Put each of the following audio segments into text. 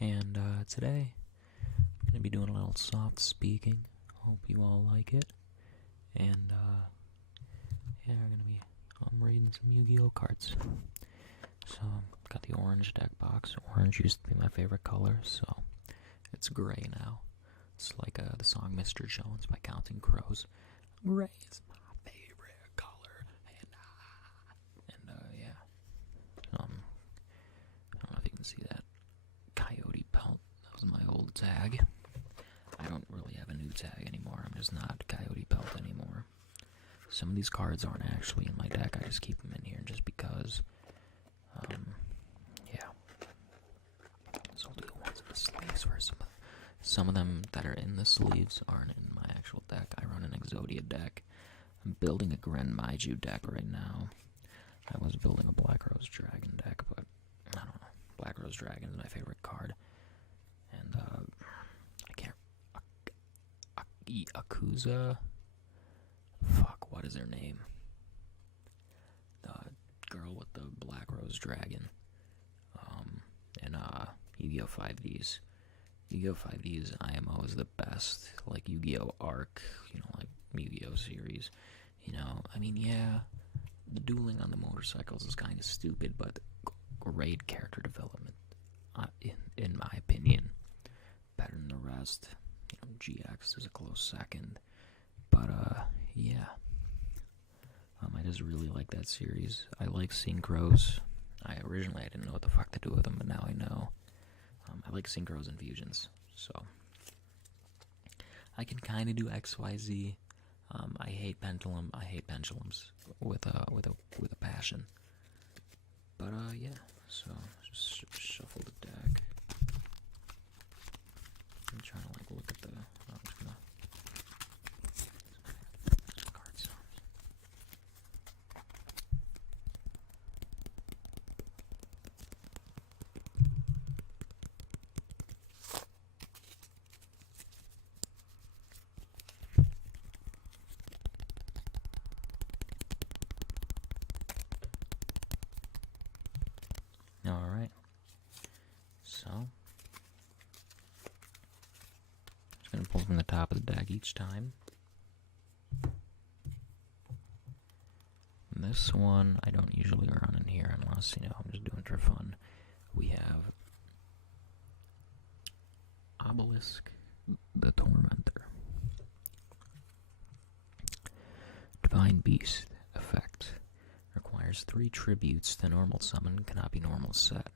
And today, I'm going to be doing a little soft speaking. Hope you all like it. And yeah, we're going to be reading some Yu-Gi-Oh cards. So, got the orange deck box. Orange used to be my favorite color, so it's gray now. It's like the song Mr. Jones by Counting Crows. Gray is my favorite color. And yeah. I don't know if you can see that. Coyote Pelt. That was my old tag. I don't really have a new tag anymore. I'm just not Coyote Pelt anymore. Some of these cards aren't actually in my deck. I just keep them in here just because. Yeah. So we'll do the ones in the sleeves first. Some of them that are in the sleeves aren't in my actual deck. I run an Exodia deck. I'm building a Gren Maiju deck right now. I was building a Black Rose Dragon deck, but I don't know. Black Rose Dragon is my favorite card. And I can't. Akuza. Fuck, what is her name? The girl with the Black Rose Dragon. And Yu-Gi-Oh! 5Ds. Yu-Gi-Oh! 5D's IMO is the best. Like Yu-Gi-Oh! Arc, like Yu-Gi-Oh! Series. I mean, yeah, the dueling on the motorcycles is kind of stupid, but great character development, in my opinion. Better than the rest. GX is a close second. But, yeah. I just really like that series. I like synchros. Originally I didn't know what the fuck to do with them, but now I know. I like synchros and fusions, so I can kind of do XYZ. I hate pendulum. I hate pendulums with a passion. But yeah. So just shuffle the deck. I'm trying to look at the. I'm just gonna card sounds. Alright, so just going to pull from the top of the deck each time. And this one I don't usually run in here unless, I'm just doing it for fun. We have Obelisk the Tormentor. Divine Beast effect. Requires 3 tributes. The normal summon cannot be normal set.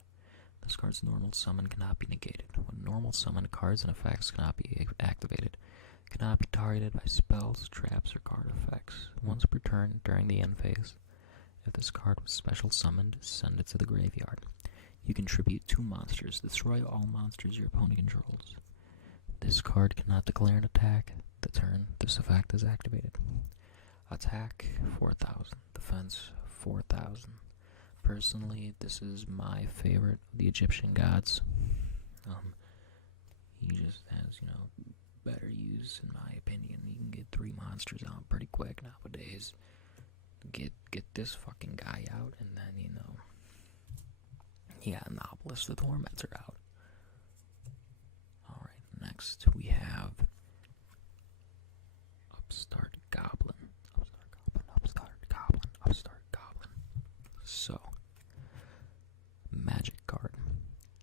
This card's normal summon cannot be negated. When normal summon cards and effects cannot be activated, cannot be targeted by spells, traps, or card effects. Once per turn during the end phase, if this card was special summoned, send it to the graveyard. You contribute 2 monsters. Destroy all monsters your opponent controls. This card cannot declare an attack the turn this effect is activated. Attack 4,000. Defense 4,000. Personally, this is my favorite of the Egyptian gods. He just has, better use in my opinion. You can get 3 monsters out pretty quick nowadays. Get this fucking guy out, and then an Obelisk the Tormentor out. All right, next we have Upstart Goblin. So, magic card.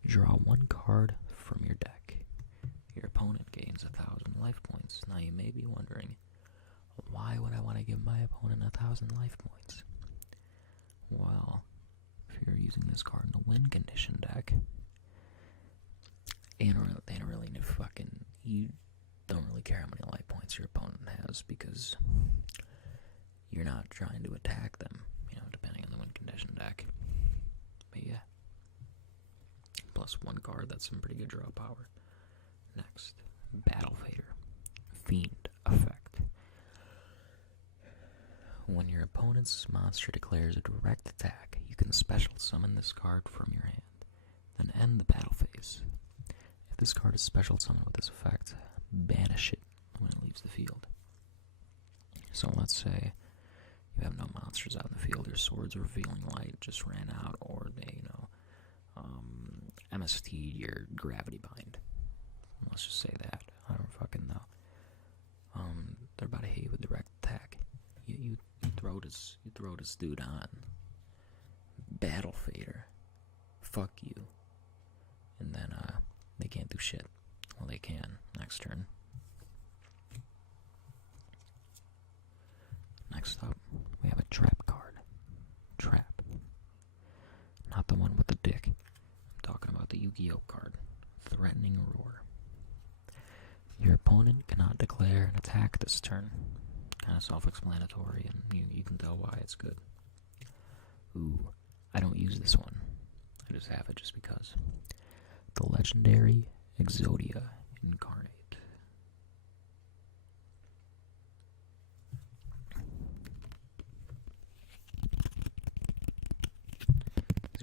Draw 1 card from your deck. Your opponent gains 1,000 life points. Now you may be wondering, why would I want to give my opponent 1,000 life points? Well, if you're using this card in a win condition deck, you don't really care how many life points your opponent has because you're not trying to attack them, depending on the win condition deck. But yeah. Plus 1 card, that's some pretty good draw power. Next, Battle Fader. Fiend effect. When your opponent's monster declares a direct attack, you can special summon this card from your hand. Then end the battle phase. If this card is special summoned with this effect, banish it when it leaves the field. So let's say you have no monsters out in the field, your Swords of Revealing Light just ran out, or they, MST your gravity bind. Let's just say that. I don't fucking know. They're about to hit you with direct attack. You throw this dude on. Battle Fader. Fuck you. And then they can't do shit. Well, they can. Next turn. Next up, we have a trap card. Trap. Not the one with the dick. I'm talking about the Yugioh card. Threatening Roar. Your opponent cannot declare an attack this turn. Kind of self-explanatory, and you can tell why it's good. Ooh, I don't use this one. I just have it just because. The legendary Exodia Incarnate.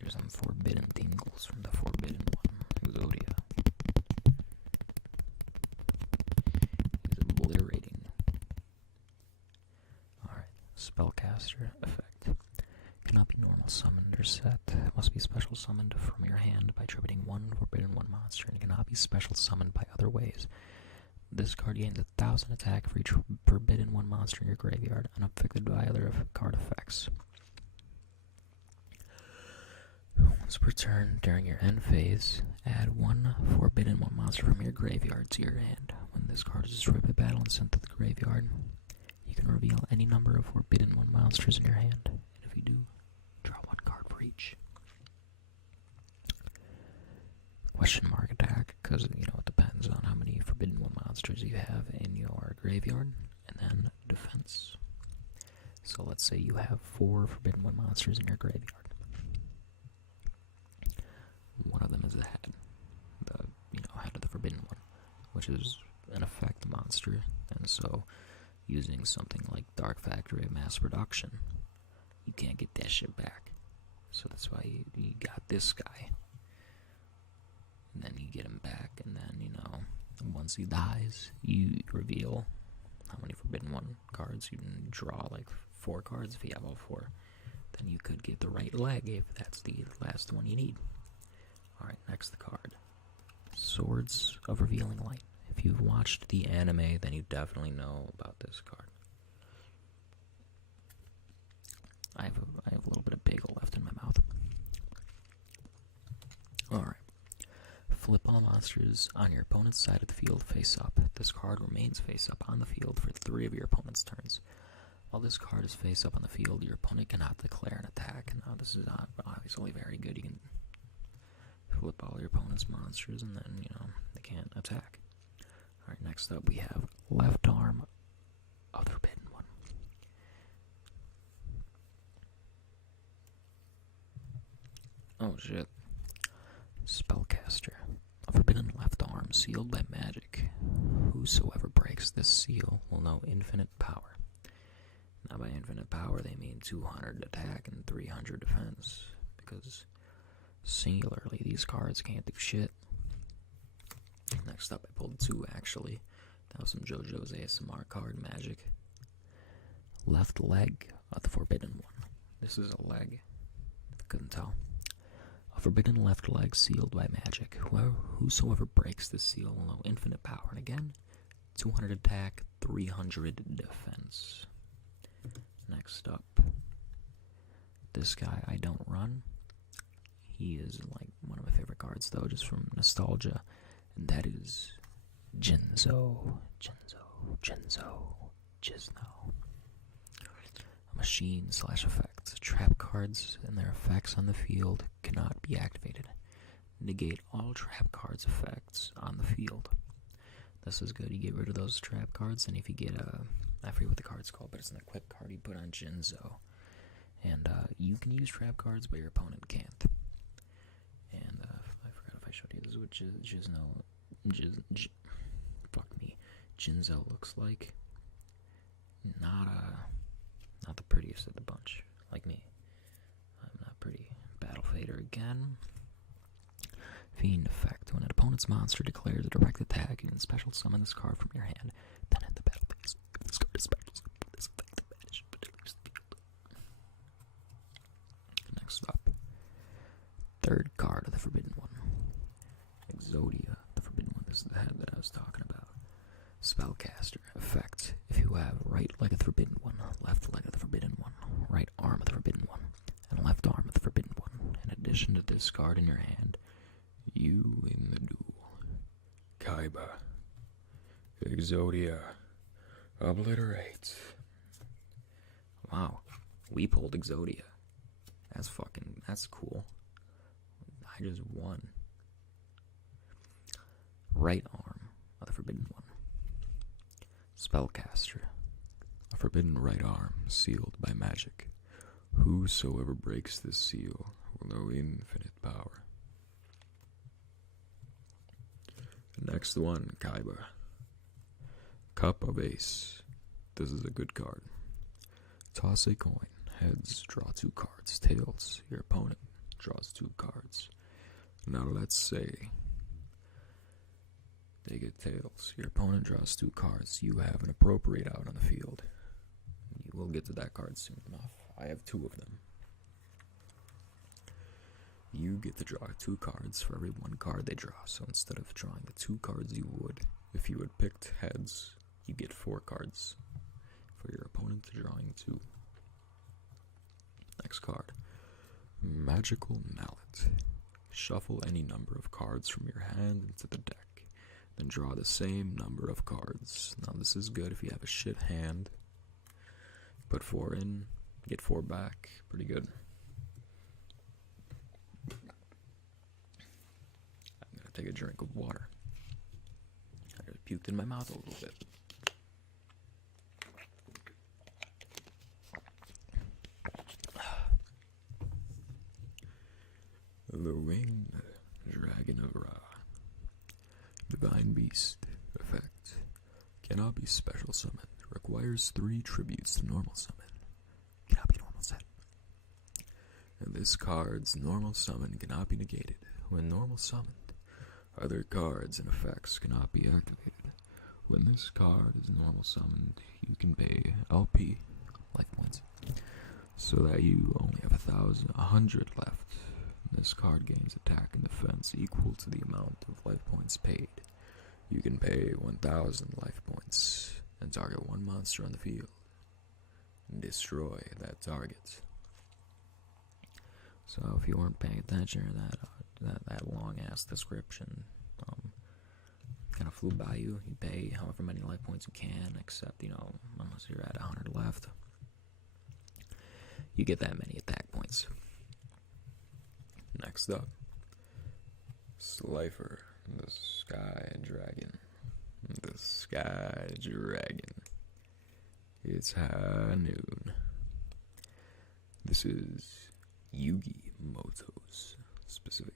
There's some forbidden tingles from the forbidden one, Exodia. He's obliterating. Alright, spellcaster effect. Cannot be normal summoned or set. It must be special summoned from your hand by attributing one forbidden one monster, and it cannot be special summoned by other ways. This card gains 1,000 attack for each forbidden one monster in your graveyard, unaffected by other card effects. Once per turn, during your end phase, add one forbidden one monster from your graveyard to your hand. When this card is destroyed by battle and sent to the graveyard, you can reveal any number of forbidden one monsters in your hand. And if you do, draw one card for each. Question mark attack, because, it depends on how many forbidden one monsters you have in your graveyard. And then defense. So let's say you have 4 forbidden one monsters in your graveyard. One of them is the head. Head of the forbidden one, which is an effect monster. And so, using something like Dark Factory of Mass Production, you can't get that shit back. So that's why you got this guy. And then you get him back, and then, once he dies, you reveal how many forbidden one cards. You can draw like 4 cards if you have all 4. Then you could get the right leg if that's the last one you need. Alright, next card. Swords of Revealing Light. If you've watched the anime, then you definitely know about this card. I have a little bit of bagel left in my mouth. Alright. Flip all monsters on your opponent's side of the field face up. This card remains face up on the field for 3 of your opponent's turns. While this card is face up on the field, your opponent cannot declare an attack. Now, this is obviously very good. You can flip all your opponent's monsters, and then, they can't attack. Alright, next up we have Left Arm of the Forbidden One. Oh shit. Spellcaster. A forbidden left arm sealed by magic. Whosoever breaks this seal will know infinite power. Now by infinite power they mean 200 attack and 300 defense, because singularly these cards can't do shit. Next up I pulled 2 actually. That was some Jojo's ASMR card magic. Left leg of the forbidden one. This is a leg. Couldn't tell. A forbidden left leg sealed by magic. Whosoever breaks this seal will know infinite power. And again, 200 attack, 300 defense. Next up, this guy I don't run. He is like one of my favorite cards though, just from nostalgia. And that is Jinzo. A machine / effect. Trap cards and their effects on the field cannot be activated. Negate all trap cards' effects on the field. This is good. You get rid of those trap cards, and if you get I forget what the card's called, but it's an equip card you put on Jinzo. And you can use trap cards, but your opponent can't. And I forgot if I showed you this is what Jinzo looks like. Not the prettiest of the bunch, like me. I'm not pretty. Battle Fader again. Fiend effect. When an opponent's monster declares a direct attack, you can special summon this card from your hand. Then at the battle phase, this card is special summon. This effect advantage, but it leaves the field. Next up, 3rd card of the Forbidden One. Exodia, the forbidden one. This is the head that I was talking about. Spellcaster effect. If you have right leg of the forbidden one, left leg of the forbidden one, right arm of the forbidden one, and left arm of the forbidden one, in addition to discard in your hand, you win the duel. Kaiba. Exodia. Obliterate. Wow. We pulled Exodia. That's cool. I just won. Right arm of the forbidden one. Spellcaster. A forbidden right arm sealed by magic. Whosoever breaks this seal will know infinite power. Next one, Kaiba. Cup of Ace. This is a good card. Toss a coin. Heads, draw 2 cards. Tails, your opponent draws 2 cards. Now let's say they get tails. Your opponent draws 2 cards. You have an appropriate out on the field. You will get to that card soon enough. I have 2 of them. You get to draw 2 cards for every 1 card they draw. So instead of drawing the 2 cards you would, if you had picked heads, you get 4 cards for your opponent drawing 2. Next card. Magical Mallet. Shuffle any number of cards from your hand into the deck. Then draw the same number of cards. Now this is good if you have a shit hand. Put 4 in, get 4 back. Pretty good. I'm gonna take a drink of water. I just puked in my mouth a little bit. The Winged Dragon of Ra. Divine Beast. Effect. Cannot be special summoned. Requires 3 tributes to normal summon. Cannot be normal set. And this card's normal summon cannot be negated. When normal summoned, other cards and effects cannot be activated. When this card is normal summoned, you can pay LP, life points, so that you only have 100 left. This card gains attack and defense equal to the amount of life points paid. You can pay 1,000 life points and target 1 monster on the field and destroy that target. So if you weren't paying attention to that long ass description, kind of flew by you. You pay however many life points you can, except unless you're at 100 left, you get that many attack points. Next up, Slifer, the Sky Dragon. The Sky Dragon. It's high noon. This is Yugioh's specific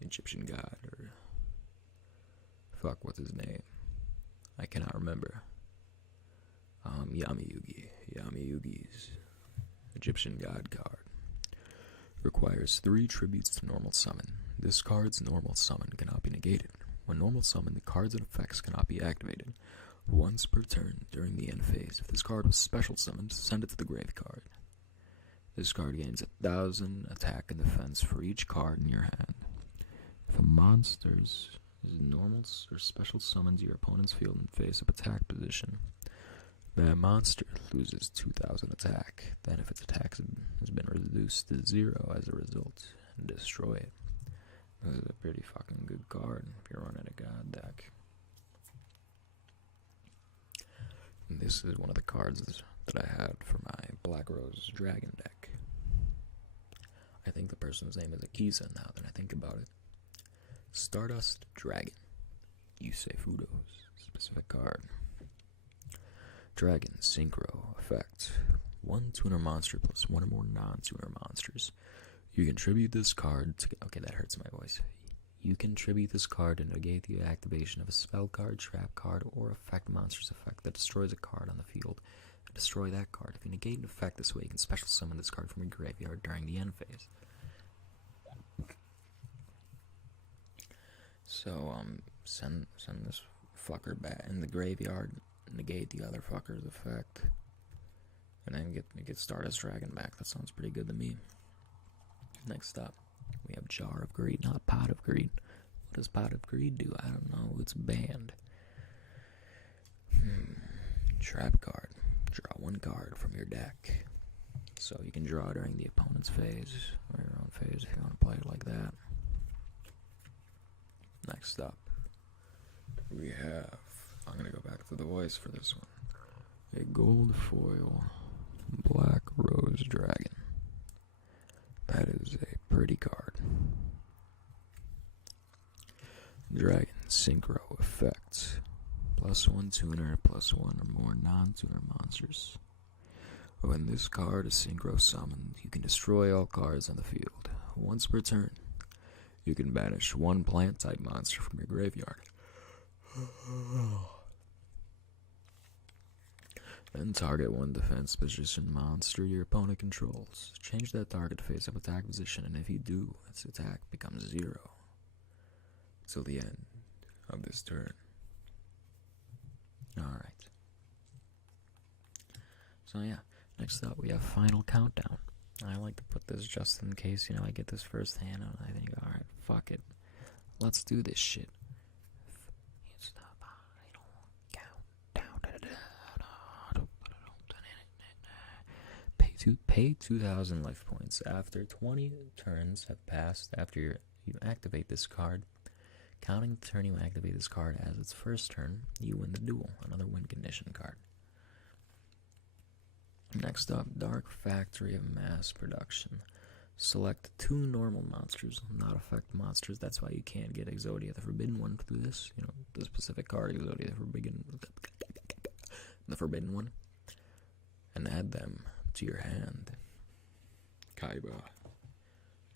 Egyptian god, or fuck, what's his name? I cannot remember. Yami-Yugi's Egyptian god card. Requires 3 tributes to normal summon. This card's normal summon cannot be negated. When normal summon, the cards and effects cannot be activated. Once per turn during the end phase. If this card was special summoned, send it to the grave card. This card gains 1,000 attack and defense for each card in your hand. If a monster's normal or special summons your opponent's field in face-up attack position, that monster loses 2,000 attack. Then if its attack has been reduced to 0 as a result, destroy it. This is a pretty fucking good card if you're running a god deck. And this is one of the cards that I had for my Black Rose Dragon deck. I think the person's name is Akiza now that I think about it. Stardust Dragon. Yusei Fudo's specific card. Dragon Synchro effect. 1 tuner monster plus 1 or more non-tuner monsters. You contribute this card to... Okay, that hurts my voice. You contribute this card to negate the activation of a spell card, trap card, or effect monster's effect that destroys a card on the field. And destroy that card. If you negate an effect this way, you can special summon this card from your graveyard during the end phase. So, send this fucker back in the graveyard, negate the other fucker's effect, and then get Stardust Dragon back. That sounds pretty good to me. Next up, we have Jar of Greed, not Pot of Greed, What does Pot of Greed do? I don't know. It's banned. Trap card. Draw one card from your deck. So you can draw during the opponent's phase or your own phase if you want to play it like that. Next up, we have, I'm going to go back to the voice for this one, a gold foil black rose dragon. That is a pretty card. Dragon synchro effects. +1 tuner, +1 or more non-tuner monsters. When this card is synchro summoned, you can destroy all cards on the field. Once per turn, you can banish one plant-type monster from your graveyard. Then target one defense position monster your opponent controls. Change that target face-up attack position, and if you do, its attack becomes 0 till the end of this turn. Alright. So yeah, next up we have Final Countdown. I like to put this just in case, I get this first hand and I think, alright, fuck it. Let's do this shit. It's the Final Countdown. Pay 2,000 life points. After 20 turns have passed after you activate this card, counting the turn you activate this card as its first turn, you win the duel, another win condition card. Next up, Dark Factory of Mass Production. Select 2 normal monsters, not affect monsters. That's why you can't get Exodia the Forbidden One through this. The specific card, Exodia the Forbidden One. And add them to your hand. Kaiba.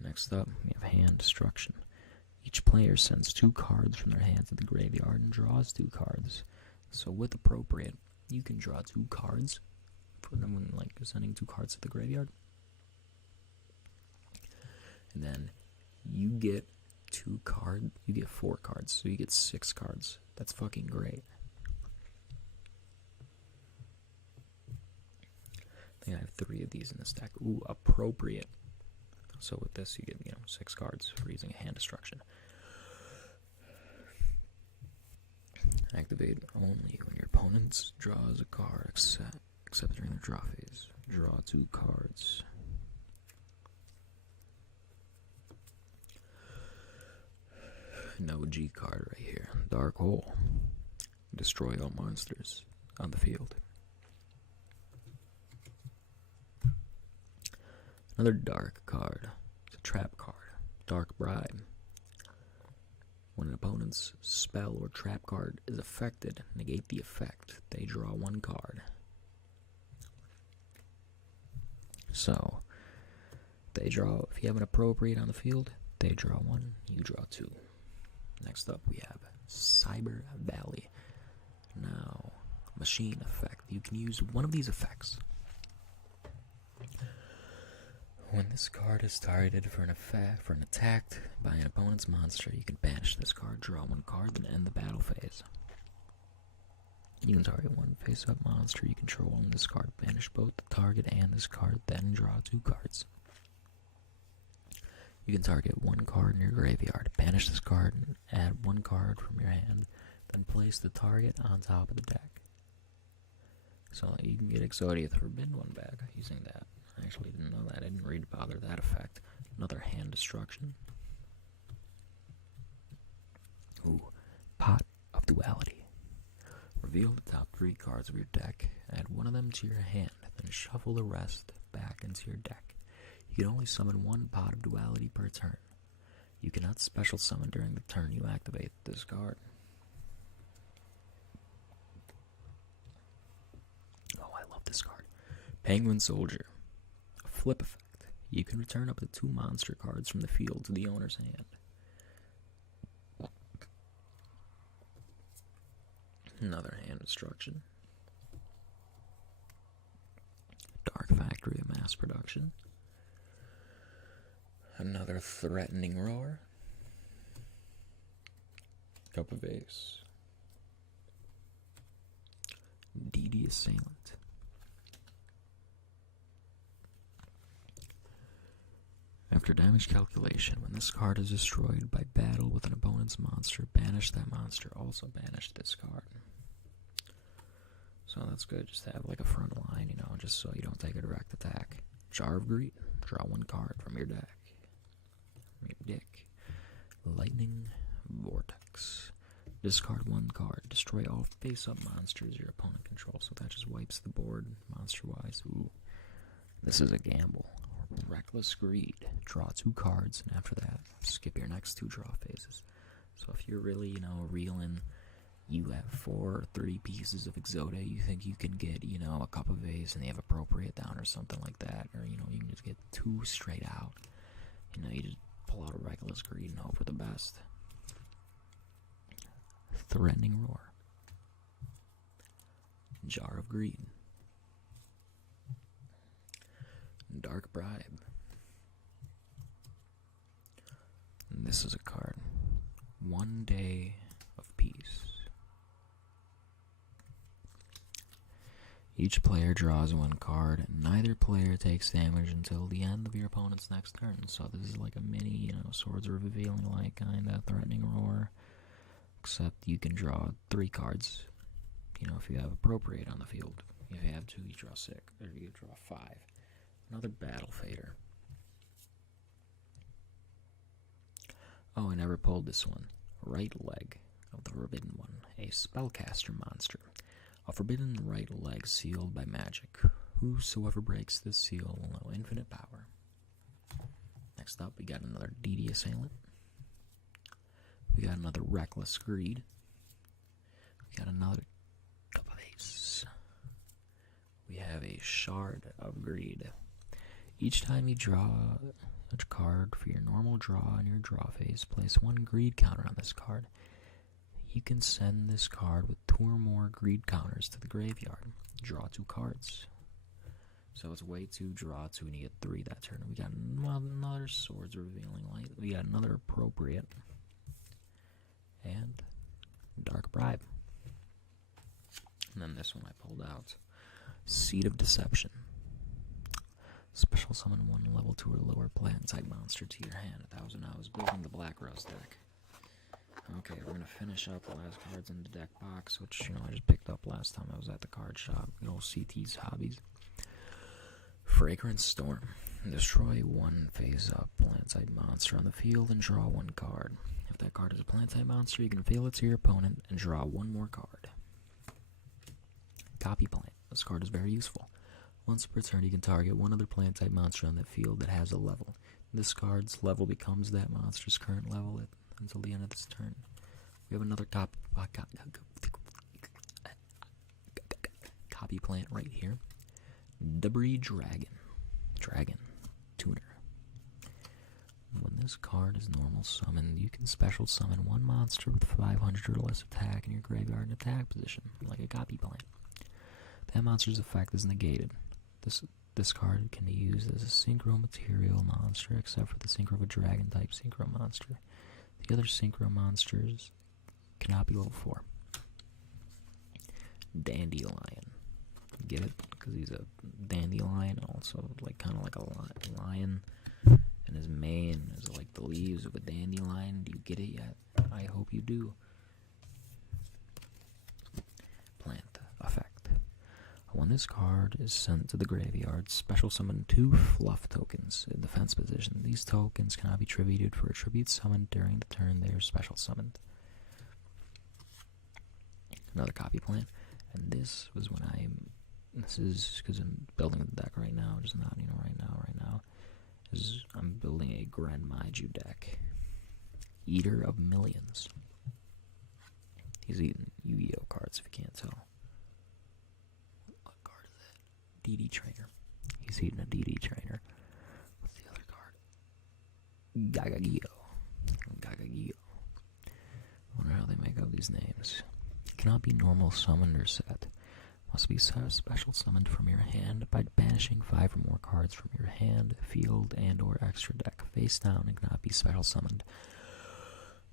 Next up, we have Hand Destruction. Each player sends 2 cards from their hand to the graveyard and draws 2 cards. So with appropriate, you can draw 2 cards for them when sending 2 cards to the graveyard. And then you get 4 cards, so you get 6 cards. That's fucking great. I think I have 3 of these in this deck. Ooh, appropriate. So with this, you get 6 cards for using Hand Destruction. Activate only when your opponent draws a card, except during their draw phase. Draw 2 cards. No G card right here. Dark Hole. Destroy all monsters on the field. Another dark card. It's a trap card. Dark Bribe. When an opponent's spell or trap card is affected, negate the effect. They draw 1 card. So, if you have an appropriate on the field, they draw 1, you draw 2. Next up, we have Cyber Valley. Now, Machine Effect. You can use one of these effects. When this card is targeted for an attack by an opponent's monster, you can banish this card, draw 1 card, then end the battle phase. You can target 1 face-up monster you control on this card, banish both the target and this card, then draw 2 cards. You can target 1 card in your graveyard, banish this card, and add 1 card from your hand, then place the target on top of the deck. So you can get Exodia the Forbidden One back using that. I actually didn't know that. I didn't read bother that effect. Another Hand Destruction. Ooh, Pot of Duality. Reveal the top 3 cards of your deck, add 1 of them to your hand, then shuffle the rest back into your deck. You can only summon 1 Pot of Duality per turn. You cannot special summon during the turn you activate this card. Oh, I love this card. Penguin Soldier. A flip effect. You can return up to 2 monster cards from the field to the owner's hand. Another Hand Destruction. Dark Factory of Mass Production. Another Threatening Roar. Cup of Ace. DD Assailant. After damage calculation, when this card is destroyed by battle with an opponent's monster, banish that monster. Also banish this card. So that's good, just to have like a front line, you know, just so you don't take a direct attack. Jar of Greed, draw one card from your deck. From your deck. Lightning Vortex. Discard one card. Destroy all face-up monsters your opponent controls. So that just wipes the board, monster-wise. Ooh. This is a gamble. Reckless Greed. Draw two cards, and after that, skip your next two draw phases. So if you're really, you know, reeling, you have 4 or 3 pieces of Exodia, you think you can get, you know, a cup of vase and they have appropriate down or something like that, or, you know, you can just get 2 straight out. You know, you just pull out a Reckless Greed and hope for the best. Threatening Roar. Jar of Greed. Dark Bribe. And this is a card. 1 Day of Peace. Each player draws one card, and neither player takes damage until the end of your opponent's next turn. So this is like a mini, you know, Swords of Revealing, like kind of Threatening Roar. Except you can draw 3 cards, you know, if you have appropriate on the field. If you have 2, you draw 6, or you draw 5. Another Battle Fader. Oh, I never pulled this one. Right Leg of the Forbidden One, a spellcaster monster. A forbidden right leg sealed by magic. Whosoever breaks this seal will know infinite power. Next up, we got another DD Assailant. We got another Reckless Greed. We got another Cup of Ace. We have a Shard of Greed. Each time you draw a card for your normal draw in your draw phase, place 1 greed counter on this card. You can send this card with 2 or more greed counters to the graveyard. Draw 2 cards. So it's way 2, draw 2, and you get 3 that turn. We got another Swords Revealing Light. We got another Appropriate. And Dark Bribe. And then this one I pulled out. Seed of Deception. Special summon 1 level 2 or lower plant type monster to your hand. That was when I was building the Black Rose deck. Okay, we're gonna finish up the last cards in the deck box, which, you know, I just picked up last time I was at the card shop. You know, CT's Hobbies. Fragrant Storm. Destroy 1 face-up plant-type monster on the field and draw 1 card. If that card is a plant-type monster, you can reveal it to your opponent and draw 1 more card. Copy Plant. This card is very useful. Once per turn, you can target 1 other plant-type monster on the field that has a level. This card's level becomes that monster's current level until the end of this turn. We have another copy plant right here. Debris Dragon. Tuner. When this card is normal summoned, you can special summon 1 monster with 500 or less attack in your graveyard in attack position, like a copy plant. That monster's effect is negated. This card can be used as a synchro material monster, except for the synchro of a dragon type synchro monster. The other synchro monsters cannot be level 4. Dandelion. Get it? Because he's a dandelion, also like kind of like a lion, and his mane is like the leaves of a dandelion. Do you get it yet? I hope you do. Plant effect. When this card is sent to the graveyard, special summon 2 fluff tokens in defense position. These tokens cannot be tributed for a tribute summoned during the turn they are special summoned. Another copy plant. And this was when this is because I'm building the deck right now, just not, you know, right now. I'm building a Grand Maiju deck. Eater of Millions. He's eating Yu-Gi-Oh cards, if you can't tell. What card is that? DD Trainer. He's eating a DD Trainer. What's the other card? Gagagio. I wonder how they make up these names. It cannot be normal summoned or set. Must be special summoned from your hand by banishing 5 or more cards from your hand, field, and or extra deck. Face down and cannot be special summoned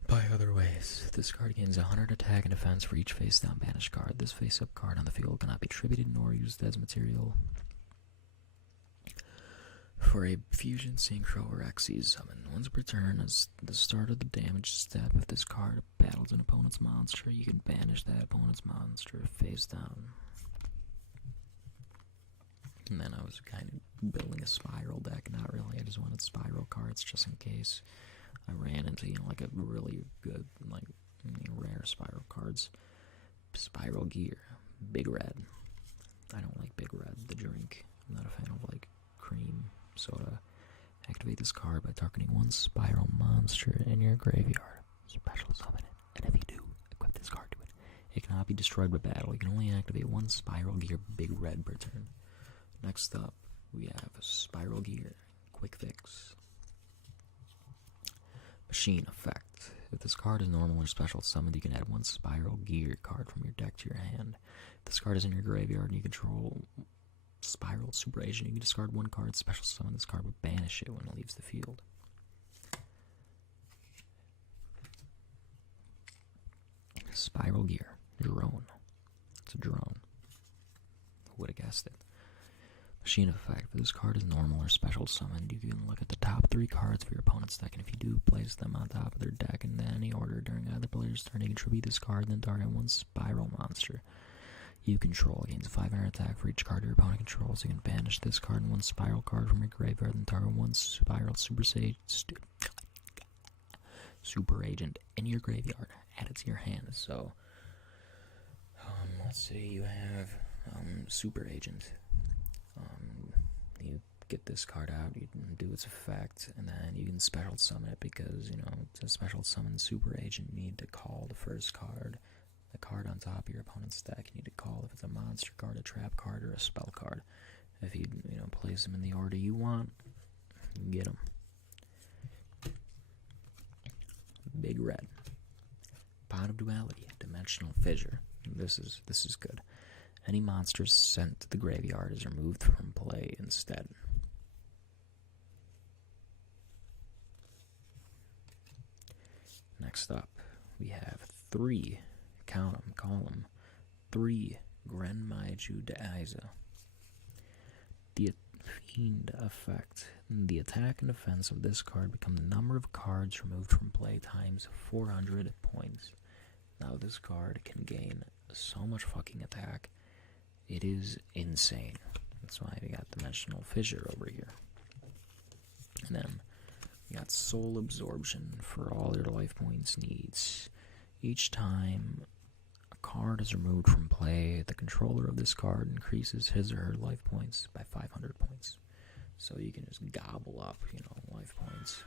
by other ways. This card gains 100 attack and defense for each face down banished card. This face up card on the field cannot be tributed nor used as material for a fusion synchro or Xyz summon. Once per turn, as the start of the damage step, if this card battles an opponent's monster, you can banish that opponent's monster face down. And then I was kind of building a spiral deck. Not really, I just wanted spiral cards just in case I ran into, like a really good, rare spiral cards. Spiral Gear, Big Red. I don't like Big Red, the drink. I'm not a fan of, cream soda. Activate this card by targeting one spiral monster in your graveyard. Special summon it, and if you do, equip this card to it. It cannot be destroyed by battle. You can only activate one Spiral Gear Big Red per turn. Next up, we have Spiral Gear, Quick Fix. Machine Effect. If this card is normal or special summoned, you can add one Spiral Gear card from your deck to your hand. If this card is in your graveyard and you control Spiral Super Agent, you can discard one card, special summon this card, but banish it when it leaves the field. Spiral Gear, Drone. It's a drone. Who would have guessed it? Machine Effect. If this card is normal or special summoned, you can look at the top 3 cards of your opponent's deck, and if you do, place them on top of their deck in any order during either player's turn. You contribute this card, then target one Spiral monster you control. Gains 500 attack for each card your opponent controls. You can banish this card and one Spiral card from your graveyard, then target one Spiral Super Agent in your graveyard. Add it to your hand. So, let's say you have Super Agent. You get this card out, you can do its effect, and then you can special summon it because, to special summon Super Agent, you need to call the first card. The card on top of your opponent's deck, you need to call if it's a monster card, a trap card, or a spell card. If you, place them in the order you want, you can get them. Big Red. Pot of Duality, Dimensional Fissure. This is good. Any monster sent to the graveyard is removed from play instead. Next up, we have 3, count them, call them, 3 Grenmaiju Daiza. The Fiend Effect. The attack and defense of this card become the number of cards removed from play times 400 points. Now this card can gain so much fucking attack. It is insane. That's why we got Dimensional Fissure over here. And then we got Soul Absorption for all your life points needs. Each time a card is removed from play, the controller of this card increases his or her life points by 500 points. So you can just gobble up, life points.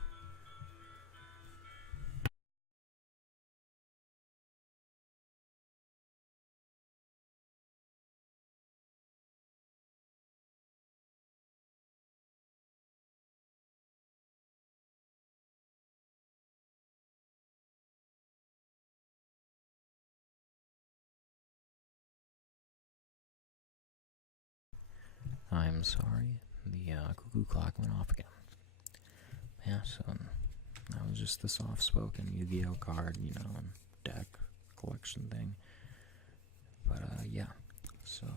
I'm sorry, the cuckoo clock went off again. Yeah, so that was just the soft-spoken Yu-Gi-Oh card, and deck collection thing. But yeah, so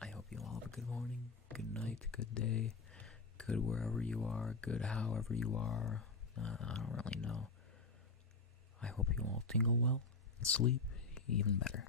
I hope you all have a good morning, good night, good day, good wherever you are, good however you are. I don't really know. I hope you all tingle well and sleep even better.